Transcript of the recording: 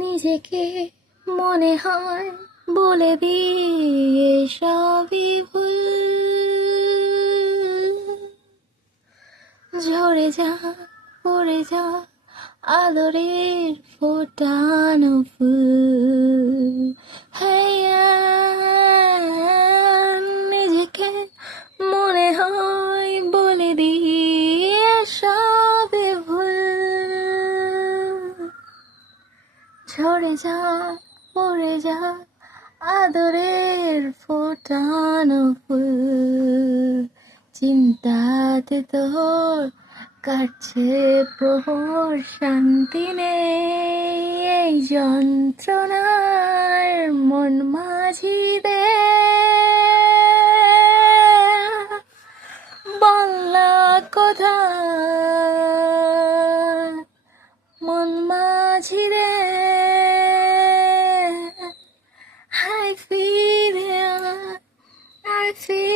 নিজেকে মনে হয় বলে দিয়ে সবই ভুল। ঝরে যা পড়ে যা আদরের ফোটানো ফুল। হ্যাঁ, নিজেকে মনে হয় বলে দিয়ে সবে ভুল। ঝরে যা পড়ে যা আদরের ফোটানো ফুল। চিন্তাতে তোর কাটছে প্রহর, শান্তি নেই এই যন্ত্রণার মন মাঝিদে। বাংলা কোথায় মন মাঝিরে, হায় ফিরে আয়, হায় ফিরে